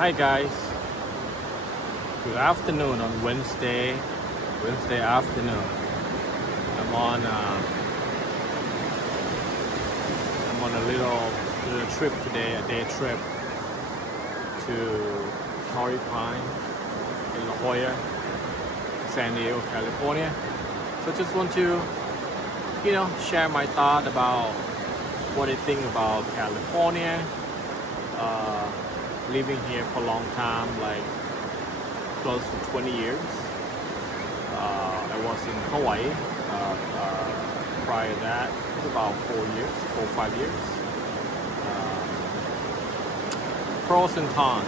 Hi guys, good afternoon on Wednesday afternoon. I'm on a little trip today, a day trip to Torrey Pine in La Jolla, San Diego, California. So just want to, share my thought about what I think about California. Living here for a long time, like close to 20 years. I was in Hawaii. Prior to that, it was about 4 or 5 years. Pros and cons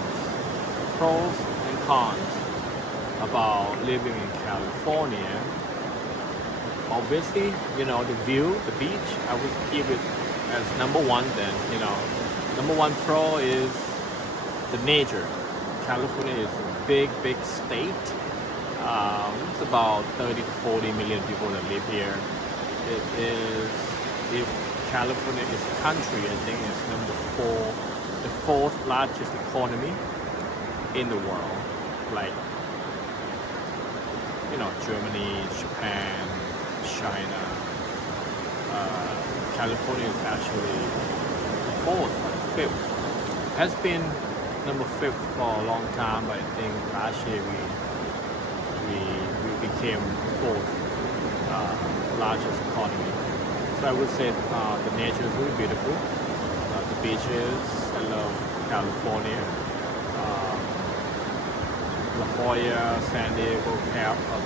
about living in California. Obviously, the view, the beach, I would give it as number one then, Number one pro is the nature. California is a big state. It's about 30 to 40 million people that live here. It is, if California is a country, I think it's the fourth largest economy in the world. Like, Germany, Japan, China. California is actually fourth or fifth. Has been number 5 for a long time, but I think last year we became 4th largest economy. So I would say the nature is really beautiful. The beaches, I love California. La Jolla, San Diego,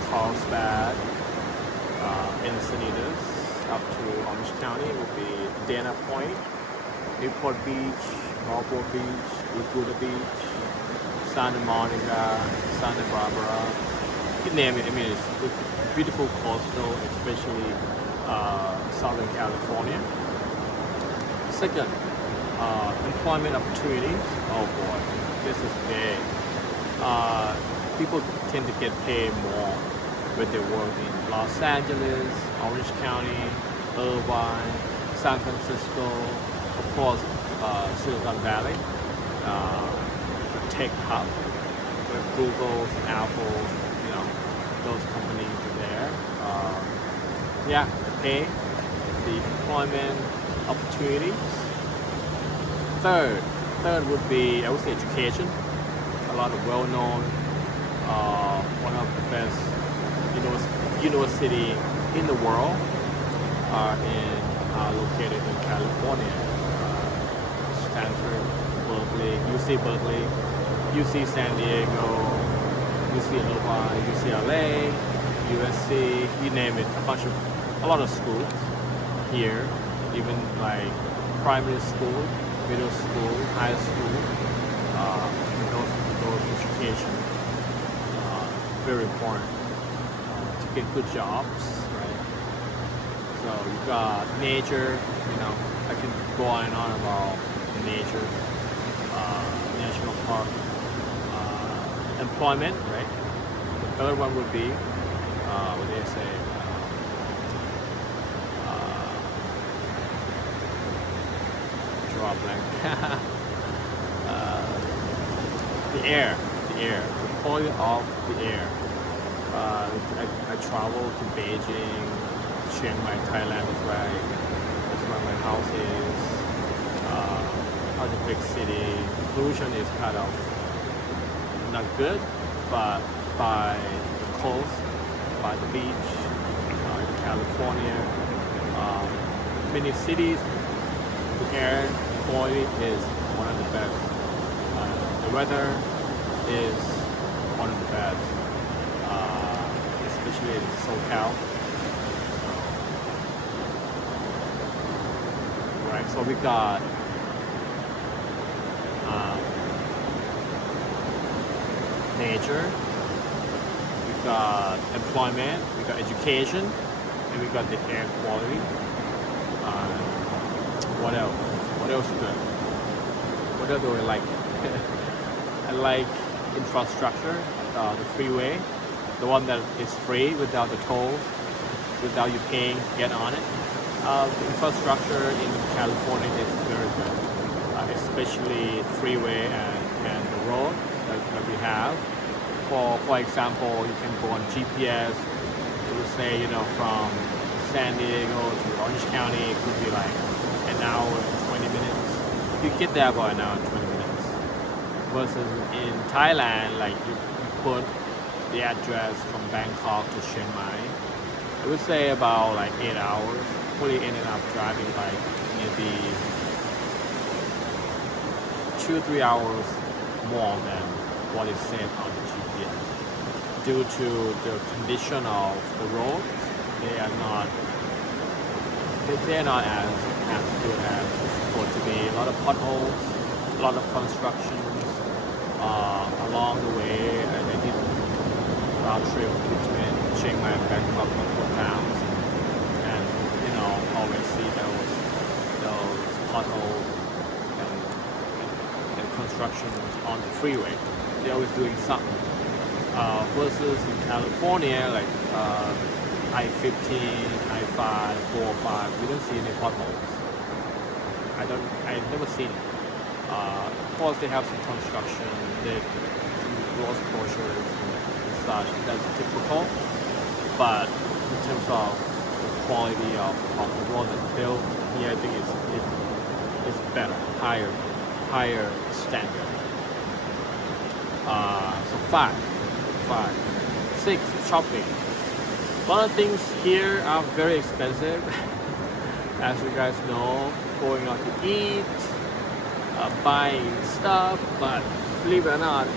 Carlsbad, Encinitas, up to Orange County would be Dana Point, Newport Beach, Marlboro Beach, Laguna Beach, Santa Monica, Santa Barbara, you name it. I mean, it's beautiful coastal, especially Southern California. Second, employment opportunities. Oh boy, this is big. People tend to get paid more when they work in Los Angeles, Orange County, Irvine, San Francisco, of course, Silicon Valley, the tech hub, where Google, Apple, those companies are there. The pay, the employment opportunities. Third would be, I would say, education. A lot of well-known, one of the best university in the world are located in California. Stanford, Berkeley, UC Berkeley, UC San Diego, UC Irvine, UCLA, USC, you name it, a lot of schools here, even like primary school, middle school, high school, those education, very important to get good jobs, right? So you got nature, I can go on and on about nature, national park, employment, right? The third one would be, what do they say? Draw a blank. The air, the quality of the air. I traveled to Beijing, Chiang Mai, Thailand, that's where my house is. Other big city, pollution is kind of not good, but by the coast, by the beach, in California, many cities, the air quality is one of the best. The weather is one of the best, especially in SoCal. Right, so we got nature, we got employment, we got education, and we got the air quality. What else? What else is good? What else do I like? I like infrastructure, the freeway, the one that is free without the tolls, without you paying to get on it. The infrastructure in California is very good, especially freeway and the road. for example, you can go on GPS. It would say, from San Diego to Orange County, it could be like an hour and 20 minutes. You get there about an hour and 20 minutes. Versus in Thailand, like you put the address from Bangkok to Chiang Mai. I would say about like 8 hours. Probably ended up driving like maybe 2-3 hours more than what is said on the GPS. Due to the condition of the roads, they are not as good as it's supposed to be. A lot of potholes, a lot of construction along the way. I did round trip between Chiang Mai and Bangkok, multiple towns, and always see those potholes and construction on the freeway. They're always doing something. Versus in California, like I-15, I-5, 405, we don't see any potholes. I've never seen it. Of course, they have some construction, some road closures and such. That's typical. But in terms of the quality of the road that's built, here I think it's better, higher standard. So 5. 6, shopping. A lot of things here are very expensive. As you guys know, going out to eat, buying stuff, but believe it or not,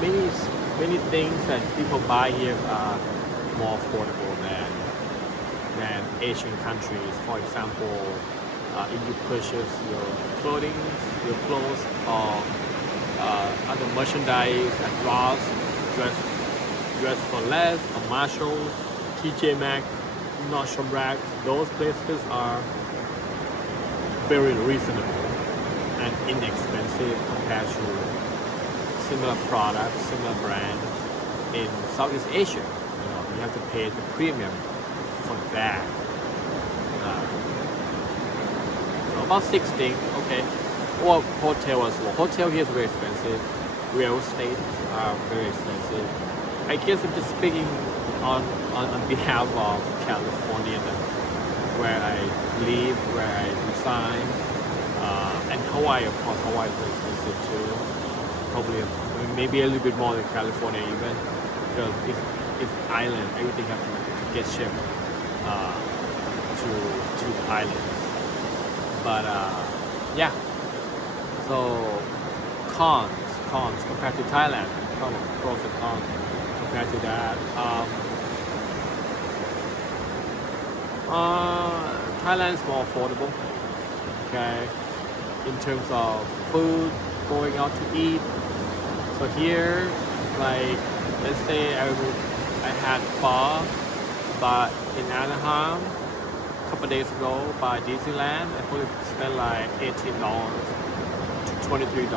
many things that people buy here are more affordable than Asian countries. For example, if you purchase your clothes or other merchandise at Ross, Dress for Less, or Marshalls, TJ Maxx, Nordstrom Rack, those places are very reasonable and inexpensive compared to similar products, similar brands in Southeast Asia. You have to pay the premium for that. So about 6 things, okay. Or hotel as well. Hotel here is very expensive. Real estate are very expensive. I guess I'm just speaking on behalf of California, where I live, where I reside, and Hawaii. Of course, Hawaii is very expensive too. Probably maybe a little bit more than California even, because it's island. Everything has to get shipped to the island. But yeah. So cons compared to Thailand. Pros and cons compared to that. Thailand is more affordable. Okay, in terms of food, going out to eat. So here, like let's say I had pho, but in Anaheim a couple days ago by Disneyland, I probably spent like $18 to $23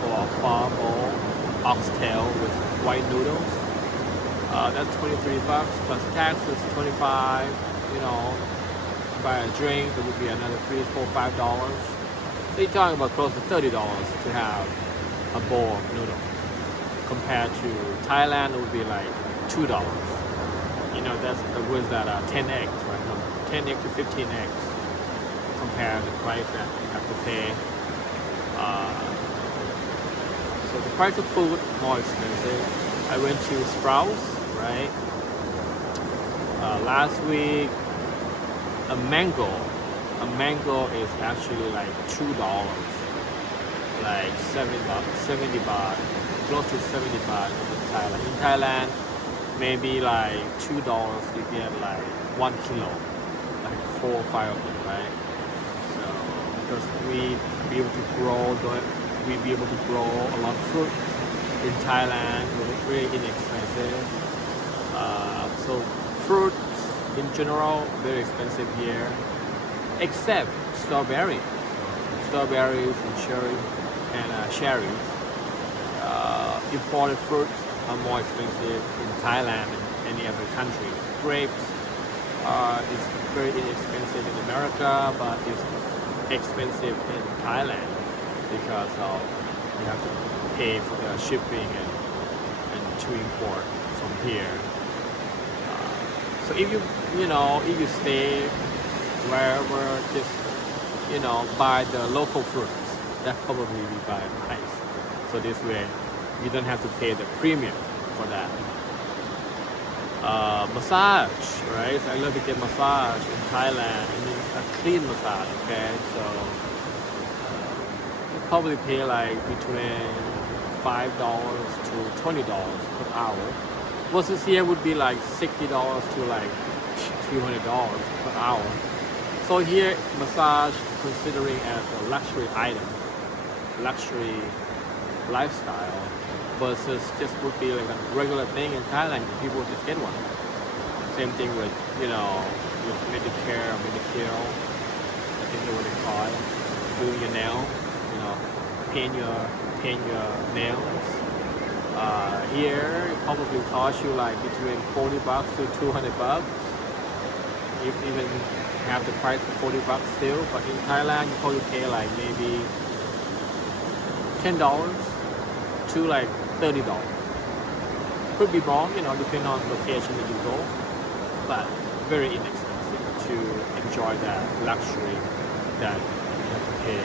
for a pho bowl, oxtail with white noodles. That's $23 plus taxes, $25. Buy a drink, it would be another $3, $4, $5. So you're talking about close to $30 to have a bowl of noodles. Compared to Thailand, it would be like $2. That's with that 10 eggs, right? 10 eggs to 15 eggs. Compare the price that you have to pay. So the price of food more expensive. I went to Sprouts, right? Last week, a mango is actually like $2, like 70 baht, close to 70 baht in Thailand. In Thailand, maybe like $2 you get like 1 kilo, like 4 or 5 of them, right? So because we be able to grow a lot of fruit in Thailand, it's very inexpensive. So fruits in general very expensive here, except strawberries and cherries. Imported fruits are more expensive in Thailand than any other country. Grapes is very inexpensive in America, but it's expensive in Thailand because of you have to pay for the shipping and to import from here. So if you stay wherever, just buy the local fruits, that probably be by price. So this way you don't have to pay the premium for that. Massage, right? So I love to get massage in Thailand. I mean a clean massage, okay? So you probably pay like between $5 to $20 per hour. Versus here would be like $60 to like $200 per hour. So here massage considering as a luxury item, luxury lifestyle, versus just would be like a regular thing in Thailand. People just get one. Same thing with with Medicare, I think that's what they call it. Doing your nail, paint your nails. Here it probably cost you like between $40 to $200. If even have the price of $40 still, but in Thailand you probably pay like maybe $10 to like $30. Could be wrong, depending on the location that you go, but very inexpensive to enjoy that luxury that you have to pay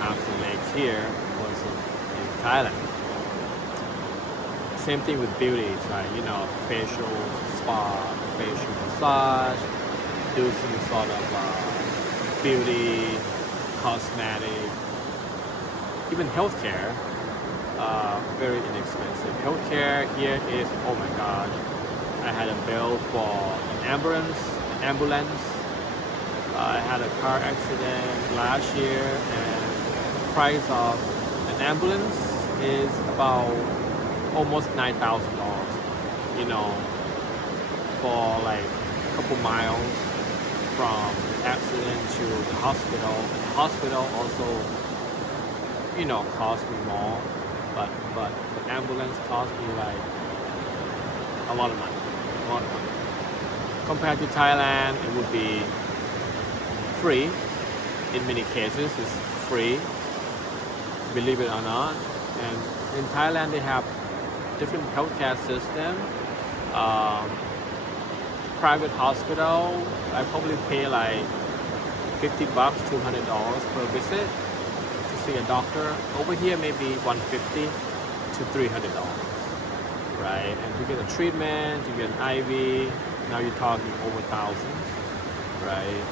arms and legs here versus in Thailand. Same thing with beauty, right? Facial spa, facial massage, do some sort of beauty, cosmetic, even healthcare. Very inexpensive. Healthcare here is, oh my god, I had a bill for an ambulance. I had a car accident last year, and the price of an ambulance is about almost $9,000. For like a couple miles from the accident to the hospital. The hospital also, cost me more. But the ambulance cost me like a lot of money. Compared to Thailand, it would be free. In many cases, it's free, believe it or not. And in Thailand, they have different healthcare system. Private hospital, I probably pay like $50 to $100 per visit. See a doctor. Over here maybe $150 to $300, right? And you get a treatment, you get an IV. Now you're talking over thousands, right?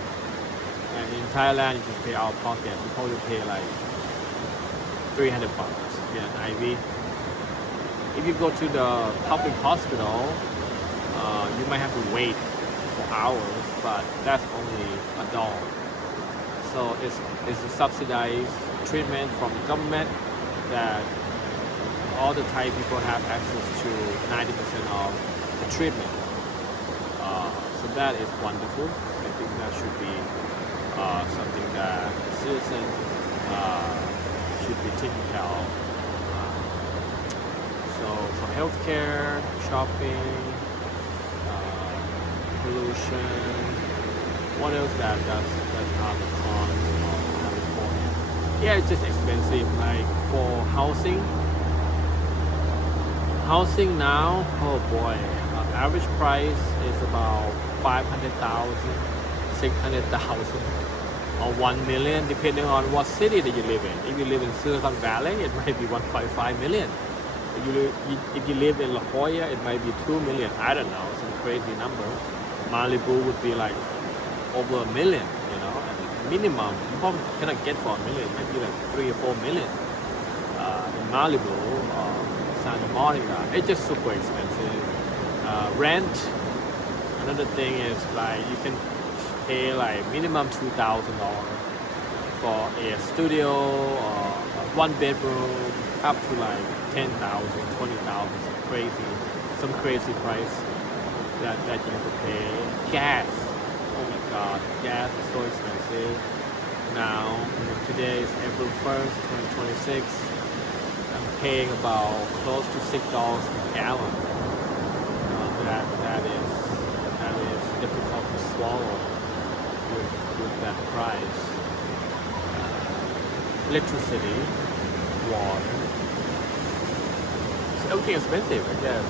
And in Thailand, you just pay out of pocket. You probably pay like $300 to get an IV. If you go to the public hospital, you might have to wait for hours, but that's only $1. So it's a subsidized treatment from the government that all the Thai people have access to 90% of the treatment. So that is wonderful. I think that should be something that citizens should be taking care of. So for healthcare, shopping, pollution, what else that's not the cons of California? Yeah, it's just expensive. Like for housing now, oh boy, average price is about 500,000, 600,000, or 1 million, depending on what city that you live in. If you live in Silicon Valley, it might be 1.5 million. If you live in La Jolla, it might be 2 million. I don't know, some crazy number. Malibu would be like over $1 million, and minimum you probably cannot get for $1 million. It might be like 3 or 4 million. In Malibu or Santa Monica, it's just super expensive. Rent, another thing is like you can pay like minimum $2,000 for a studio or a 1 bedroom, up to like 10,000, 20,000, some crazy price that you have to pay. Gas, oh my god, gas is so expensive now. Today is April 1st, 2026. I'm paying about close to $6 per gallon. That is difficult to swallow with that price. Electricity, water. So everything expensive, I guess.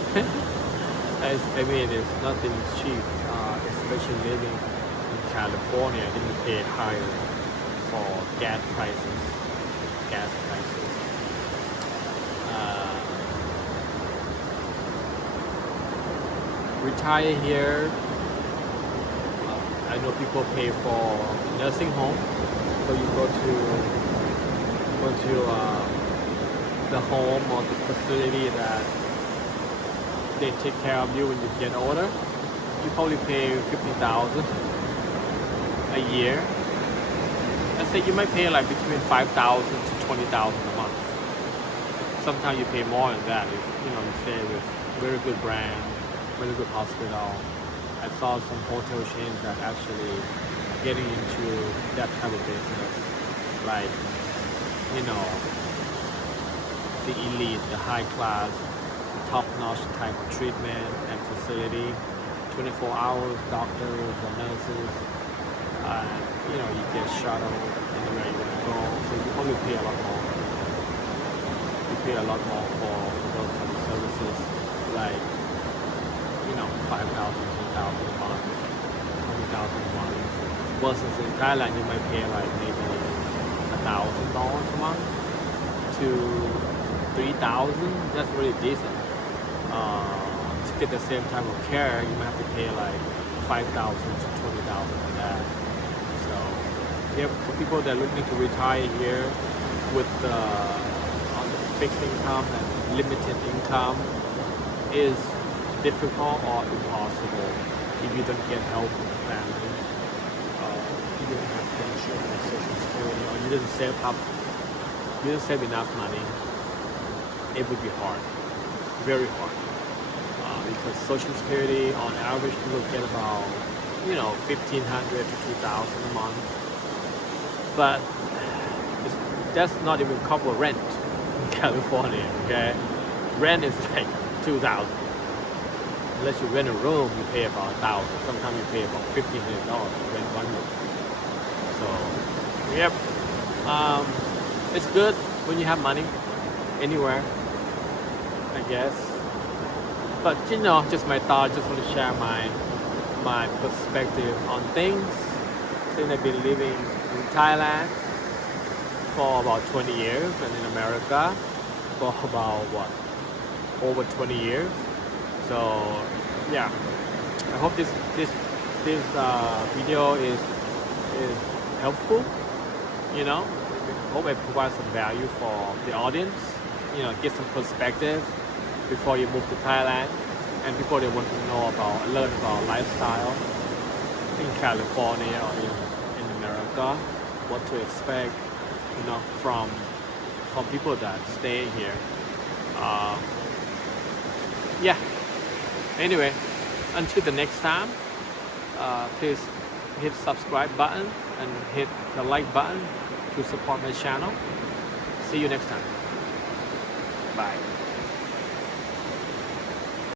I mean, it's nothing cheap, especially living in California. Then you pay higher for gas prices. Retire here. I know people pay for nursing home, so you go to the home or the facility that they take care of you when you get older. You probably pay $50,000 a year. Let's say you might pay like between $5,000 to $20,000 a month. Sometimes you pay more than that if you stay with very good brand, very good hospital. I saw some hotel chains that actually getting into that type of business, like the elite, the high class, top-notch type of treatment and facility, 24 hours, doctors or nurses, you get shuttled anywhere you want to go, so you probably pay a lot more. You pay a lot more for those type of services, like $5,000, $10,000 a month, $20,000 a month. Versus in Thailand, you might pay like maybe $1,000 a month to $3,000. That's really decent. To get the same type of care, you might have to pay like $5,000 to $20,000 for that. So, for people that are looking to retire here with on the fixed income and limited income, is difficult or impossible if you don't get help from the family, you didn't have pension or social security, or you didn't save enough money. It would be hard, very hard, because social security on average you will get about $1,500 to $2,000 a month, but that's not even cover rent in California. Okay, rent is like $2,000. Unless you rent a room, you pay about $1,000. Sometimes you pay about $1,500 to rent one room. So, it's good when you have money anywhere, I guess. But just my thought. Just want to share my perspective on things. Since I've been living in Thailand for about 20 years, and in America for about over 20 years. So I hope this video is helpful. Hope I provide some value for the audience. Get some perspective before you move to Thailand, and people that want to learn about lifestyle in California or in America, what to expect, from people that stay here. Anyway, until the next time, please hit subscribe button and hit the like button to support my channel. See you next time. Bye.